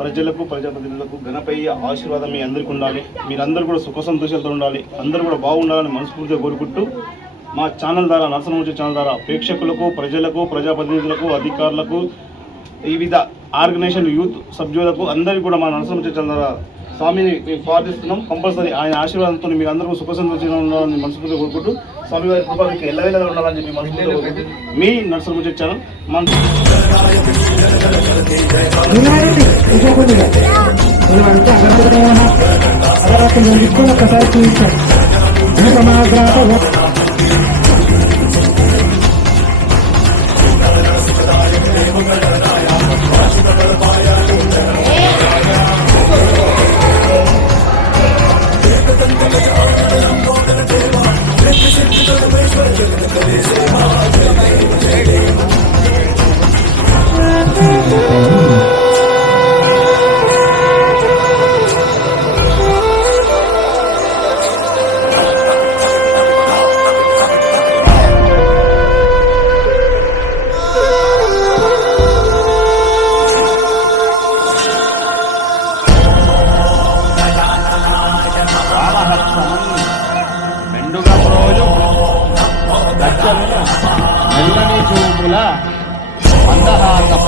ప్రజలకు ప్రజాప్రతినిధులకు గణపయ్య ఆశీర్వాదం మీ అందరికీ ఉండాలి. మీరందరూ కూడా సుఖ సంతోషాలతో ఉండాలి. అందరూ కూడా బాగుండాలని మనస్ఫూర్తిగా కోరుకుంటూ మా ఛానల్ ద్వారా నరసింహ ఛానల్ ద్వారా ప్రేక్షకులకు ప్రజలకు ప్రజాప్రతినిధులకు అధికారులకు వివిధ ఆర్గనైజేషన్ యూత్ సభ్యులకు అందరికీ కూడా మా నరసింహ ఛానల్ ద్వారా స్వామిని మేము ప్రార్థిస్తున్నాం. కంపల్సరీ ఆయన ఆశీర్వాదంతో మీరు అందరూ సుఖ సంతోషంగా ఉండాలని మనస్ఫూర్తిగా కోరుకుంటూ స్వామి వారి కృప మీకు ఉండాలని చెప్పి మనస్ఫూర్తిగా కోరుకుంటూ మీ నరసింహ ఛానల్ మన వినారండి ఇంకోకొద్దిగా ఇలాంటి అగరబత్తి చూపించారు వెనుక మా దచ్చమున చూపుల మందహాసం